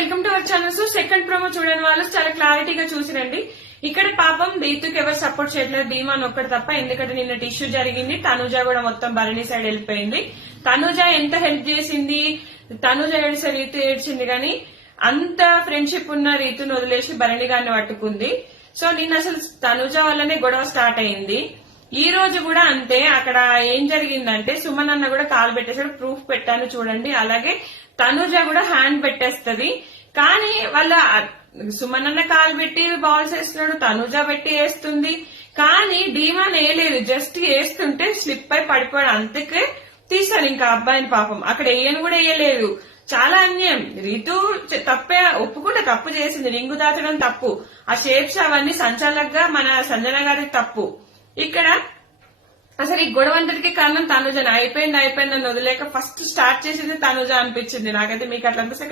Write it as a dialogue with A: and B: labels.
A: Welcome to our channel. So second promo చూడని వాళ్ళు చాలా క్లారిటీగా చూసిరండి. ఇక్కడ పాపం రీతుకి ఎవరు సపోర్ట్ చేయట్లేదు. ధీమాన్ ఒక్కడు తప్ప. ఎందుకంటే నిన్న టిష్యూ జరిగింది. తనుజ కూడా మొత్తం భరణి సైడ్ వెళ్ళిపోయింది. తనుజ ఎంత హెల్ప్ చేసింది? తనుజ ఏడిసే రీతు ఏడ్చింది కానీ అంత ఫ్రెండ్షిప్ ఉన్న రీతును వదిలేసి భరణి గారిని పట్టుకుంది. సో నిన్న అసలు తనుజ వల్లనే గొడవ స్టార్ట్ అయింది. ఈ రోజు కూడా అంతే. అక్కడ ఏం జరిగిందంటే సుమన్ అన్న కూడా కాలు పెట్టేసాడు ప్రూఫ్ పెట్టాను చూడండి. అలాగే తనుజ కూడా హ్యాండ్ పెట్టేస్తుంది. కానీ వాళ్ళ సుమన్ అన్న కాలు పెట్టి బాల్స్ వేస్తున్నాడు తనుజ పెట్టి వేస్తుంది. కానీ డీమాన్ వేయలేదు. జస్ట్ వేస్తుంటే స్లిప్ అయి పడిపోయాడు. అందుకే తీశారు ఇంకా అబ్బాయిని పాపం. అక్కడ వేయను కూడా వేయలేదు. చాలా అన్యాయం. రితు తప్పే ఒప్పుకుంటే తప్పు చేసింది. రింగు దాచడం తప్పు. ఆ షేప్స్ అవన్నీ సంచాలకుగా మన సంజన గారి తప్పు. ఇక్కడ అసలు ఈ గొడవ అంతటికి కారణం తనుజన. అయిపోయింది అయిపోయింది అని వదిలేక ఫస్ట్ స్టార్ట్ చేసింది తనుజ అనిపించింది. నాకైతే మీకు అట్లా అనిపిస్తే